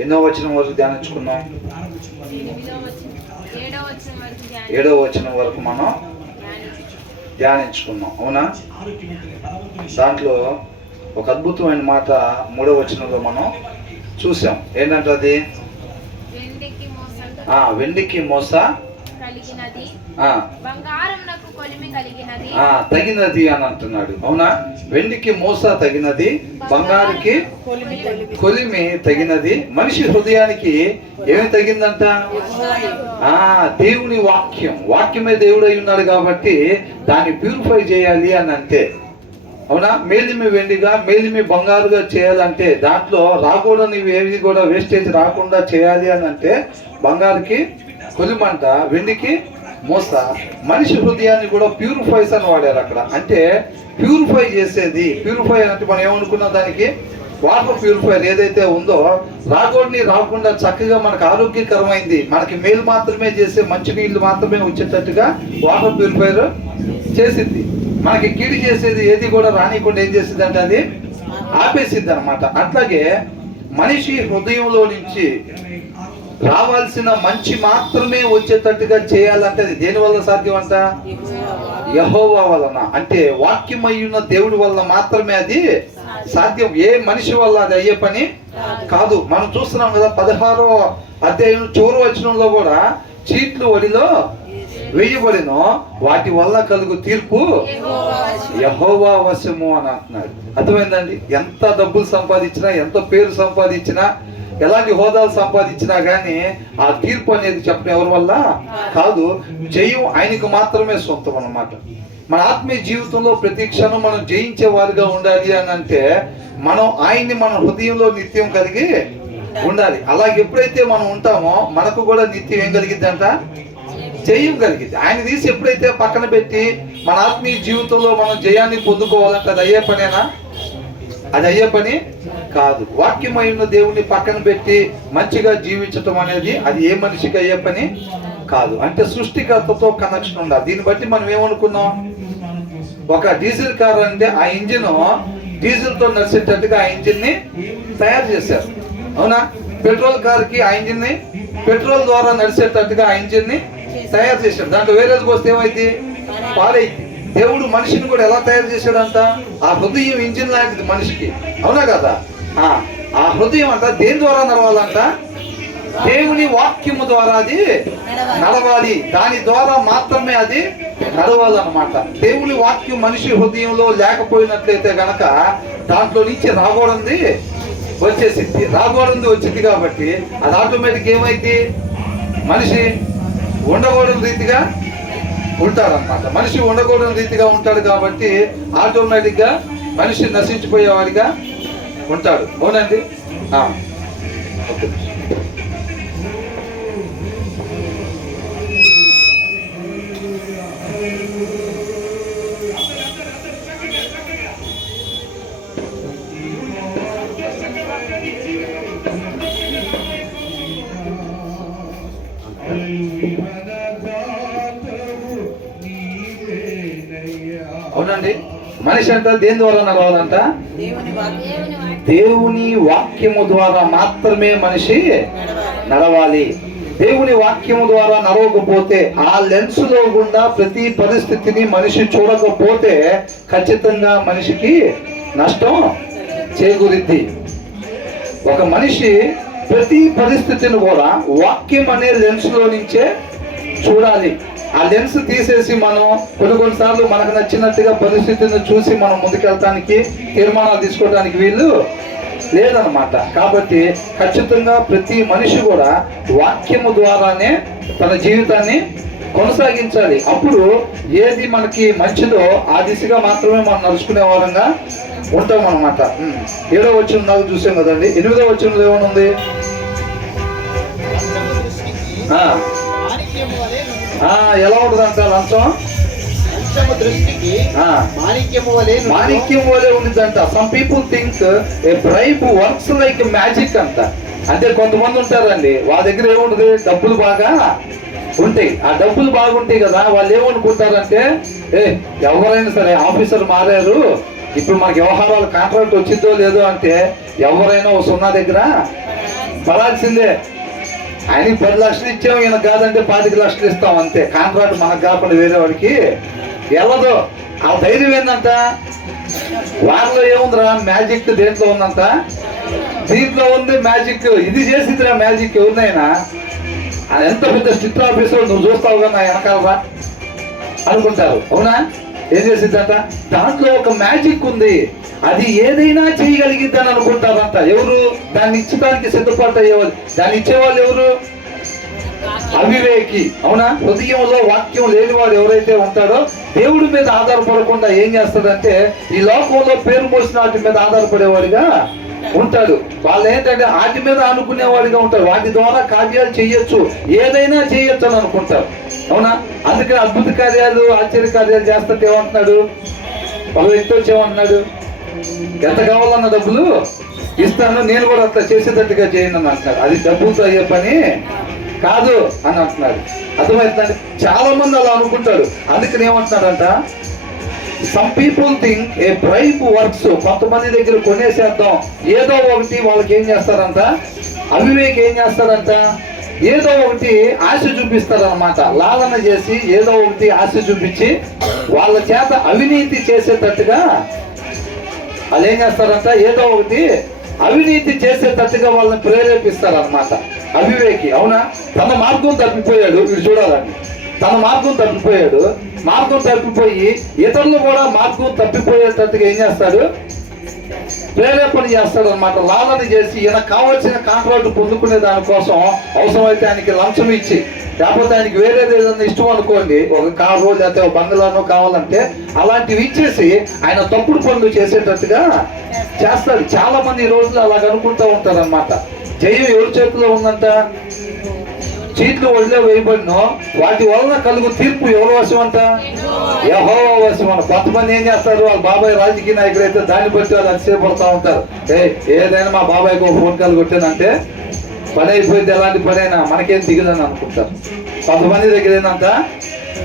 ఎన్నో వచనం వరకు ధ్యానించుకున్నాం? ఎనిమిదో వచనం వరకు మనం ధ్యానించు. ధ్యానించుకున్నాం. అవునా? దాంట్లో ఒక అద్భుతమైన మాట మూడో వచనంలో మనం చూసాం. ఏంటంటే అది? వెండికి మోస కలిగినది. ఆ, బంగారమునకు కొలిమి కలిగినది. ఆ, తగినది అని అంటున్నాడు. అవునా? వెండికి మోస తగినది బంగారుకి కొలిమి తగినది. మనిషి హృదయానికి ఏమి తగిందంట? ఆ దేవుని వాక్యం. వాక్యమే దేవుడు అయి ఉన్నాడు కాబట్టి దాన్ని ప్యూరిఫై చేయాలి అని అంటే అవునా? మేలిమి వెండిగా మేలిమి బంగారుగా చేయాలంటే దాంట్లో రాకూడని ఏవి కూడా వేస్టేజ్ రాకుండా చేయాలి అని అంటే బంగారుకి కొలిమంట వెండికి మూస. మనిషి హృదయాన్ని కూడా ప్యూరిఫైస్ అని వాడారు అక్కడ. అంటే ప్యూరిఫై చేసేది. ప్యూరిఫై అంటే మనం ఏమనుకున్నాం దానికి? వాటర్ ప్యూరిఫైర్ ఏదైతే ఉందో రాగోడిని రాకుండా చక్కగా మనకు ఆరోగ్యకరమైంది. మనకి మేలు మాత్రమే చేసే మంచి నీళ్ళు మాత్రమే వచ్చేటట్టుగా వాటర్ ప్యూరిఫైర్ చేసింది. మనకి కీడి చేసేది ఏది కూడా రానికుండా ఏం చేసింది అంటే అది ఆపేసిద్ది అనమాట అట్లాగే మనిషి హృదయంలో నుంచి రావాల్సిన మంచి మాత్రమే వచ్చేటట్టుగా చేయాలంటే అది దేని వల్ల సాధ్యం అంట యహోవా వలన. అంటే వాక్యమయ్యున్న దేవుడి వల్ల మాత్రమే అది సాధ్యం. ఏ మనిషి వల్ల అది అయ్యే పని కాదు. మనం చూస్తున్నాం కదా పదహారో అధ్యాయం చోరు వచనంలో కూడా చీట్లు వడిలో వేయబడినో వాటి వల్ల కలుగు తీర్పు యహోవా వశము అని అంటున్నాడు. అర్థమైందండి? ఎంత డబ్బులు సంపాదించినా ఎంత పేరు సంపాదించినా ఎలాంటి హోదాలు సంపాదించినా కానీ ఆ తీర్పు అనేది చెప్పడం ఎవరి వల్ల? కాదు జయం ఆయనకు మాత్రమే సొంతం అన్నమాట. మన ఆత్మీయ జీవితంలో ప్రతి క్షణం మనం జయించే వారిగా ఉండాలి అని అంటే మనం ఆయన్ని మన హృదయంలో నిత్యం కలిగి ఉండాలి. అలా ఎప్పుడైతే మనం ఉంటామో మనకు కూడా నిత్యం ఏం కలిగిద్దంట? జయం కలిగింది ఆయన తీసి ఎప్పుడైతే పక్కన పెట్టి మన ఆత్మీయ జీవితంలో మనం జయాన్ని పొందుకోవాలంటే అది అయ్యే పనేనా? అది అయ్యే పని? కాదు. వాక్యమై ఉన్న దేవుణ్ణి పక్కన పెట్టి మంచిగా జీవించటం అనేది అది ఏ మనిషికి అయ్యే పని కాదు. అంటే సృష్టికర్తతో కనెక్షన్ ఉండాలి. దీన్ని బట్టి మనం ఏమనుకున్నాం? ఒక డీజిల్ కార్ అంటే ఆ ఇంజిన్ డీజిల్తో నడిచేటట్టుగా ఆ ఇంజిన్ని తయారు చేశారు. అవునా? పెట్రోల్ కార్కి ఆ ఇంజిన్ని పెట్రోల్ ద్వారా నడిచేటట్టుగా ఆ ఇంజిన్ని తయారు చేశాడు దాంట్లో వేరేది వస్తే ఏమైంది పాడైంది దేవుడు మనిషిని కూడా ఎలా తయారు చేశాడంట? ఆ హృదయం ఇంజిన్ లాంటిది మనిషికి. అవునా కదా? ఆ హృదయం అంట దేని ద్వారా నడవాలంట? దేవుని వాక్యము ద్వారా అది నడవాలి. దాని ద్వారా మాత్రమే అది నడవాలన్నమాట. దేవుని వాక్యం మనిషి హృదయంలో లేకపోయినట్లయితే గనక దాంట్లో నుంచి రాకూడదు వచ్చేసింది రాకూడదు వచ్చింది కాబట్టి అది ఆటోమేటిక్ ఏమైంది మనిషి ఉండకూడని రీతిగా ఉంటాడనమాట మనిషి ఉండకూడని రీతిగా ఉంటాడు కాబట్టి ఆటోమేటిక్గా మనిషి నశించిపోయేవాడిగా ఉంటాడు. అవునండి ఓకే. మనిషి అంట దేని ద్వారా నడవాలంట? దేవుని వాక్యం. దేవుని వాక్యం దేవుని వాక్యము ద్వారా మాత్రమే మనిషి నడవాలి. దేవుని వాక్యము ద్వారా నడవకపోతే ఆ లెన్స్లో గుండా ప్రతి పరిస్థితిని మనిషి చూడకపోతే ఖచ్చితంగా మనిషికి నష్టం చేకూరిద్ది. ఒక మనిషి ప్రతి పరిస్థితిని కూడా వాక్యం అనే లెన్స్లో నుంచే చూడాలి. ఆ లెన్స్ తీసేసి మనం కొన్ని కొన్నిసార్లు మనకు నచ్చినట్టుగా పరిస్థితిని చూసి మనం ముందుకెళ్ళటానికి తీర్మానాలు తీసుకోవడానికి వీళ్ళు లేదనమాట కాబట్టి ఖచ్చితంగా ప్రతి మనిషి కూడా వాక్యము ద్వారానే తన జీవితాన్ని కొనసాగించాలి. అప్పుడు ఏది మనకి మంచిదో ఆ దిశగా మాత్రమే మనం నడుచుకునే వారంగా ఉంటాం అనమాట ఏడో వచ్చిన నాకు చూసాం కదండి. ఎనిమిదో వచ్చిన ఏమనుంది? ఎలా ఉంటుందంట లంచం? లంచము దృష్టికి ఆ, మాణిక్యము వలె. మాణిక్యం వలె some people think a bribe works like magic అంట. అంటే కొంతమంది ఉంటారండి వాళ్ళ దగ్గర ఏముంటది? డబ్బులు బాగా ఉంటాయి. ఆ డబ్బులు బాగుంటాయి కదా వాళ్ళు ఏమనుకుంటారంటే ఏ ఎవరైనా సరే ఆఫీసర్ మారారు ఇప్పుడు మనకి వ్యవహారాలు కాంట్రాక్ట్ వచ్చిందో లేదో అంటే ఎవరైనా సున్నా దగ్గర పడాల్సిందే. ఆయనకి పది లక్షలు ఇచ్చాం ఈయన కాదంటే పాతిక లక్షలు ఇస్తాం అంతే. కాంట్రాక్ట్ మనకు కాకుండా వేరే వాడికి వెళ్ళదు ఆ ధైర్యం ఏంటంట వారిలో ఏముందిరా? మ్యాజిక్ దేంట్లో ఉందంట? దీంట్లో ఉంది మ్యాజిక్. ఇది చేసిందిరా మ్యాజిక్ ఎవరినైనా అది ఎంత పెద్ద స్టిట్ ఆఫీసర్ నువ్వు చూస్తావుగా నా వెనకాలరా? అనుకుంటారు. అవునా? ఏం చేసిద్దంట దాంట్లో ఒక మ్యాజిక్ ఉంది. అది ఏదైనా చేయగలిగిద్దని అని అనుకుంటారంట. ఎవరు? దాన్ని ఇచ్చడానికి సిద్ధపడ్డ అయ్యేవాళ్ళు. దాన్ని ఇచ్చేవాళ్ళు ఎవరు? అవివేకి. అవునా? హృదయంలో వాక్యం లేనివాడు ఎవరైతే ఉంటాడో దేవుడి మీద ఆధారపడకుండా ఏం చేస్తాడంటే ఈ లోకంలో పేరు పోసిన వాటి మీద ఆధారపడేవాడిగా ఉంటాడు. వాళ్ళు ఏంటంటే వాటి మీద అనుకునేవాడిగా ఉంటారు. వాటి ద్వారా కార్యాలు చేయొచ్చు. ఏదైనా చేయొచ్చు అని అనుకుంటారు. అవునా? అందుకని అద్భుత కార్యాలు ఆశ్చర్య కార్యాలు చేస్తుంటే ఏమంటున్నాడు? ఒక వ్యక్తి వచ్చి ఏమంటున్నాడు ఎంత కావాలన్న డబ్బులు ఇస్తాను నేను కూడా అట్లా చేసేటట్టుగా చేయను అని అంటున్నారు. అది డబ్బులతో అయ్యే పని కాదు అని అంటున్నారు. అర్థమవుతుందండి చాలా మంది అలా అనుకుంటారు. అందుకని ఏమంటున్నారంట? Some people think a bribe works కొంతమంది దగ్గర కొనేసేద్దాం. ఏదో ఒకటి వాళ్ళకి ఏం చేస్తారంట? అవివేక్ ఏం చేస్తారంట? ఏదో ఒకటి ఆశ చూపిస్తారనమాట లాలన చేసి ఏదో ఒకటి ఆశ చూపించి వాళ్ళ చేత అవినీతి చేసేటట్టుగా వాళ్ళు ఏం చేస్తారంట? ఏదో ఒకటి అవినీతి చేసేటట్టుగా వాళ్ళని ప్రేరేపిస్తారనమాట అవివేకి అవునా? తన మార్గం తప్పిపోయాడు వీడు చూడాలని తన మార్గం తప్పిపోయాడు. మార్గం తప్పిపోయి ఇతరులు కూడా మార్గం తప్పిపోయేటట్టుగా ఏం చేస్తాడు? ప్రేరేపణ చేస్తాడు అనమాట లాలన చేసి ఈయన కావాల్సిన కాంట్రాక్ట్ పొందుకునే దానికోసం అవసరమైతే ఆయనకి లంచం ఇచ్చి లేకపోతే ఆయనకి వేరేది ఏదైనా ఇష్టం అనుకోండి ఒక కారు లేకపోతే ఒక బంగ్లానో కావాలంటే అలాంటివి ఇచ్చేసి ఆయన తప్పుడు పనులు చేసేటట్టుగా చేస్తాడు చాలా మంది ఈ రోజులు అలాగ అనుకుంటూ ఉంటారు అనమాట జయం ఎవరి చేతిలో ఉందంట? చీట్లు వదిలే వేయబడినో వాటి వలన కలుగు తీర్పు ఎవరు వశం అంట? యహో వశం అంట. కొంతమంది ఏం చేస్తారు? వాళ్ళ బాబాయ్ రాజకీయ నాయకులు అయితే దాన్ని బట్టి వాళ్ళు అతిశయపడతా ఉంటారు. ఏ ఏదైనా మా బాబాయ్కి ఒక ఫోన్ కాల్ కొట్టానంటే పని అయిపోయింది ఎలాంటి పడైనా మనకేం దిగదని అనుకుంటారు. కొంతమంది దగ్గర ఏంటంత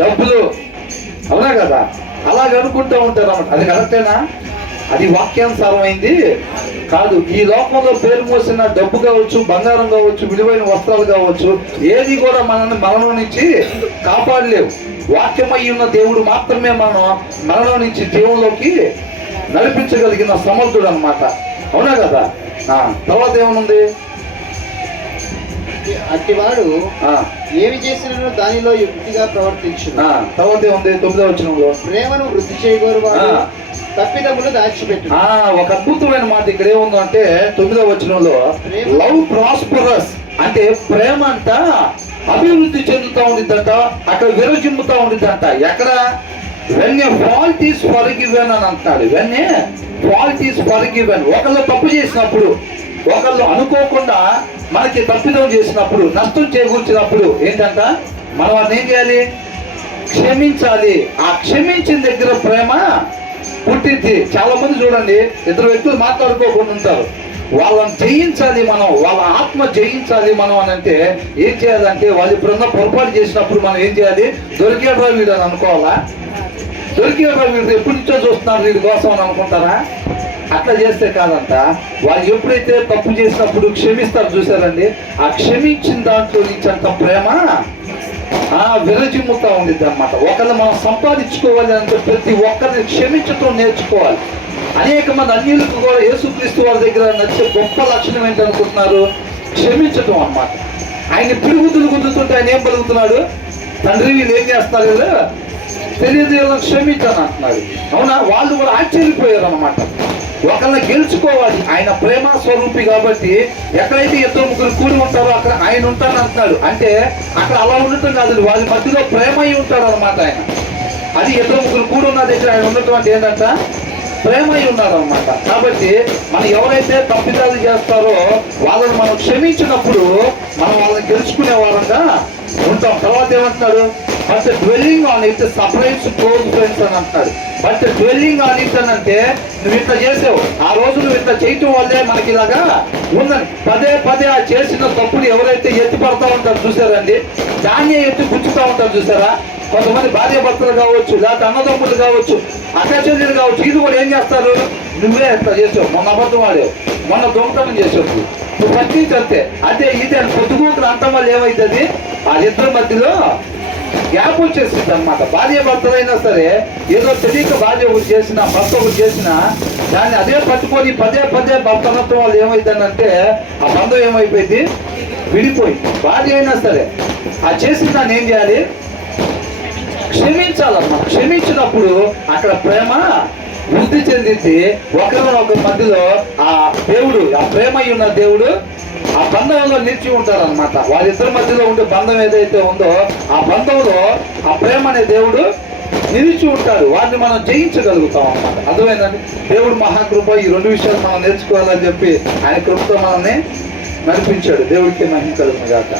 డబ్బులు. అవునా కదా? అలాగ అనుకుంటూ ఉంటారు అన్నమాట అది కరెక్టేనా? అది వాక్యానుసారమైంది కాదు. ఈ లోకంలో పేరు మోసిన డబ్బు కావచ్చు బంగారం కావచ్చు విలువైన వస్త్రాలు కావచ్చు ఏది కూడా మనల్ని మరణం నుంచి కాపాడలేవు. వాక్యమై ఉన్న దేవుడు మాత్రమే మనం మరణం నుంచి దేవుల్లోకి నడిపించగలిగిన సమర్థుడు అనమాట అవునా కదా? తర్వాత ఏమనుంది అట్టివాడు ఏమి చేసినను దానిలో యుక్తిగా ప్రవర్తించు తర్వాత ఏముంది తొమ్మిదో వచనంలో. ప్రేమను వృద్ధి చేయగోరువాడు ఆ. తప్పిదములు దాచిపెట్టు ఒక అద్భుతమైన మాట ఇక్కడ ఏముందంటే తొమ్మిదో వచనంలో లవ్ ప్రాస్పరస్ అంటే ప్రేమ అంట అభివృద్ధి చెందుతూ ఉండిద్దంట అక్కడ విరజిమ్ముతూ ఉండిద్దంట. ఎక్కడ? When a fault is forgiven అని అంటాడు. When a fault is forgiven ఒకళ్ళు తప్పు చేసినప్పుడు ఒకళ్ళు అనుకోకుండా మనకి తప్పిదం చేసినప్పుడు నష్టం చేకూర్చినప్పుడు ఏంటంట? మనం అది ఏం చేయాలి? క్షమించాలి. ఆ క్షమించిన దగ్గర ప్రేమ పుట్టింది. చాలా మంది చూడండి ఇద్దరు వ్యక్తులు మాట్లాడుకోకుండా ఉంటారు. వాళ్ళని జయించాలి మనం వాళ్ళ ఆత్మ జయించాలి మనం అని అంటే ఏం చేయాలంటే వాళ్ళు ఇప్పుడున్న పొరపాటు చేసినప్పుడు మనం ఏం చేయాలి? దొరికేటరా వీడు అని అనుకోవాలా? దొరికేటరా వీడు ఎప్పటి నుంచో చూస్తున్నారు వీడి కోసం అని అనుకుంటారా? అట్లా చేస్తే కాదంట. వాళ్ళు ఎప్పుడైతే తప్పు చేసినప్పుడు క్షమిస్తారు చూసారండి ఆ క్షమించిన దాంట్లో నుంచి అంత ప్రేమ ఆ విరజిమ్ముతా ఉండిద్ది అనమాట ఒకరిని మనం సంపాదించుకోవాలి అంటే ప్రతి ఒక్కరిని క్షమించటం నేర్చుకోవాలి. అనేక మంది అన్యులకు కూడా యేసుక్రీస్తు వాళ్ళ దగ్గర నచ్చే గొప్ప లక్షణం ఏంటనుకుంటున్నారు? క్షమించటం అన్నమాట. ఆయన పిరుగుతులు గుద్దుతుంటే ఆయన ఏం పలుకుతున్నాడు? తండ్రి వీళ్ళు ఏం చేస్తున్నారు కదా తెలియదు క్షమించాను అంటున్నాడు. అవునా? వాళ్ళు కూడా ఆశ్చర్యపోయారు అనమాట ఒకళ్ళని గెలుచుకోవాలి. ఆయన ప్రేమ స్వరూపి కాబట్టి ఎక్కడైతే ఇద్దరు ముగ్గురు కూడి ఉంటారో అక్కడ ఆయన ఉంటాను అంటున్నాడు. అంటే అక్కడ అలా ఉండటం కాదు. వాళ్ళ మధ్యలో ప్రేమ అయి ఉంటాడు అనమాట ఆయన. అది ఇద్దరు ముగ్గురు కూడి ఉన్న దగ్గర ఆయన ఉండటం ఏంటంట? ప్రేమ అయి ఉన్నాడు అనమాట కాబట్టి మనం ఎవరైతే తప్పిదాలు చేస్తారో వాళ్ళని మనం క్షమించినప్పుడు మనం వాళ్ళని గెలుచుకునే వారంగా ఉంటాం. తర్వాత ఏమంటున్నాడు? But dwelling on it separates close friends అని అంటున్నాడు బట్ డ్వెల్లింగ్ ఆన్ ఇట్ అని అంటే నువ్వు ఇట్లా చేసావు. ఆ రోజు నువ్వు ఇట్లా చేయటం వల్లే మనకి ఇలాగా ఉందని. పదే పదే ఆ చేసిన తప్పులు ఎవరైతే ఎత్తి పడతా ఉంటారు చూసారండి? దాన్ని ఎత్తి గుచ్చుతా ఉంటారు చూసారా? కొంతమంది భార్య భర్తలు కావచ్చు లేకపోతే అన్నదమ్ములు కావచ్చు అక్క కావచ్చు ఇది కూడా ఏం చేస్తారు? నువ్వే ఎంత చేసావు. మొన్న అబద్ధం ఆడావు. మొన్న దొంగతనం చేసావు నువ్వు. పట్టించే అదే ఇది అని పొద్దుగూకులు వల్ల ఏమవుతుంది ఆ మధ్యలో గ్యాప్ వచ్చేస్తుంది అనమాట భార్య భర్తలైనా సరే ఏదో తెలియక భార్య ఒకటి చేసిన భర్త ఒకటి చేసిన దాన్ని అదే పట్టుకొని పదే పదే భర్త వాళ్ళు ఏమైందనంటే ఆ బంధం ఏమైపోయింది? విడిపోయి భార్య అయినా సరే ఆ చేసిన దాన్ని ఏం చేయాలి? క్షమించాలన్నమాట. క్షమించినప్పుడు అక్కడ ప్రేమ వృద్ధి చెందించి ఒకరి ఒక మధ్యలో ఆ దేవుడు ఆ ప్రేమ అయి ఉన్న దేవుడు ఆ బంధంలో నిలిచి ఉంటారు అనమాట వాళ్ళిద్దరి మధ్యలో ఉండే బంధం ఏదైతే ఉందో ఆ బంధంలో ఆ ప్రేమ అనే దేవుడు నిలిచి ఉంటాడు. వారిని మనం జయించగలుగుతాం అన్నమాట. అర్థమైందండి? దేవుడు మహాకృప ఈ రెండు విషయాలు మనం నేర్చుకోవాలని చెప్పి ఆయన కృపతో మనల్ని నడిపించాడు. దేవుడికి మహిమ కలుగును గాక.